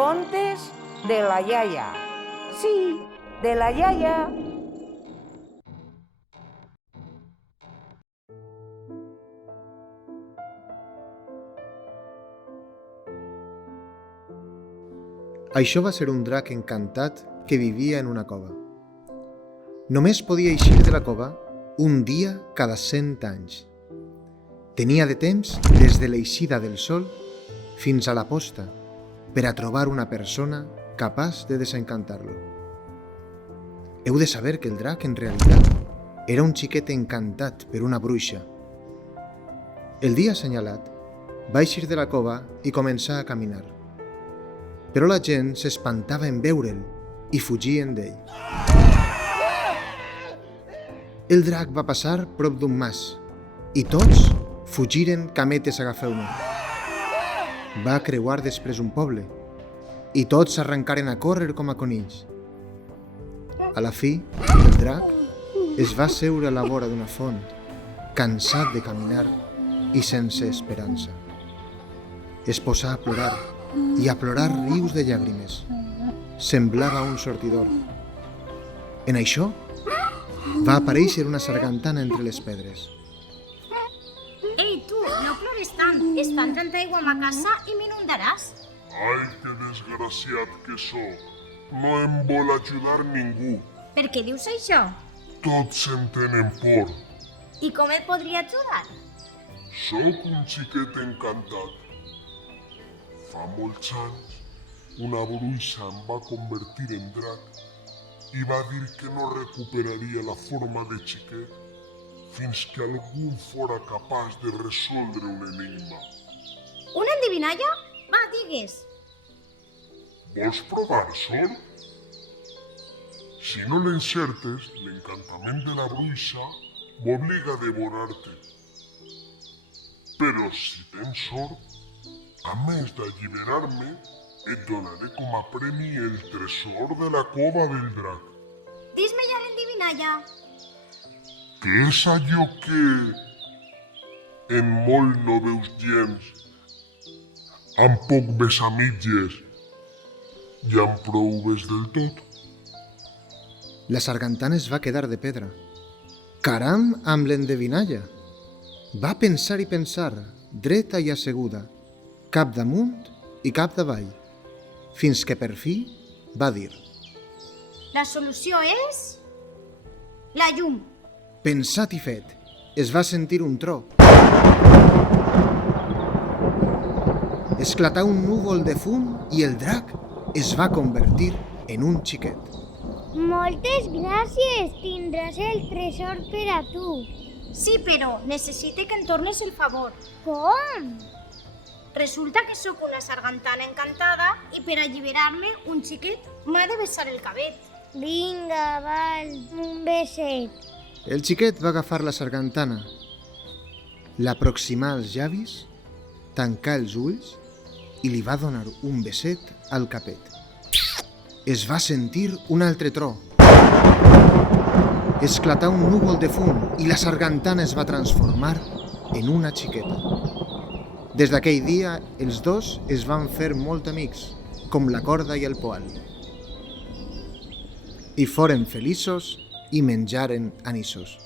Contes de la iaia. Sí, de la iaia. Això va ser un drac encantat que vivia en una cova. Només podia eixir de la cova un dia cada 100 anys. Tenia de temps des de l'eixida del sol fins a la posta per a trobar una persona capaç de desencantar-lo. Heu de saber que el drac, en realitat, era un xiquet encantat per una bruixa. El dia assenyalat, va eixir de la cova i començar a caminar. Però la gent s'espantava en veure'l i fugien d'ell. El drac va passar prop d'un mas i tots fugiren cametes a agafar-lo. Va creuar després un poble i tots s'arrencaren a córrer com a conills. A la fi, el drac es va seure a la vora d'una font, cansat de caminar i sense esperança. Es posà a plorar i a plorar rius de llàgrimes. Semblava un sortidor. En això, va aparèixer una sargantana entre les pedres. Ei, tu, no plores tant. Està entrant aigua a ma casa i m'inundaràs. Ai, que desgraciat que sóc. No em vol ajudar ningú. Per què dius això? Tots se'n tenen por. I com et podria ajudar? Sóc un xiquet encantat. Fa molts anys, una bruixa em va convertir en drac i va dir que no recuperaria la forma de xiquet fins que algú fora capaç de resoldre un enigma. Una endivinalla? Va, digues. Vols provar sort? Si no l'encertes, l'encantament de la bruixa m'obliga a devorar-te. Però si tens sort, a més d'alliberar-me, et donaré com a premi el tresor de la cova del drac. Dis-me ja l'endivinalla. Què és allò que en molt no veus gens, amb poc ves a mitges i amb prou ves del tot? La sargantana es va quedar de pedra. Caram amb l'endevinalla! Va pensar i pensar, dreta i asseguda, cap damunt i cap davall, fins que per fi va dir: La solució és... la llum. Pensat i fet, es va sentir un tro. Esclatà un núvol de fum i el drac es va convertir en un xiquet. Moltes gràcies, tindràs el tresor per a tu. Sí, però necessite que em tornes el favor. Com? Resulta que sóc una sargantana encantada i per alliberar-me un xiquet m'ha de besar el cabet. Vinga, val, un beset. El xiquet va agafar la sargantana, l'aproximà als llavis, tancà els ulls i li va donar un beset al capet. Es va sentir un altre tro. Esclatà un núvol de fum i la sargantana es va transformar en una xiqueta. Des d'aquell dia, els dos es van fer molt amics, com la corda i el poal. I foren feliços i menjaren anissos.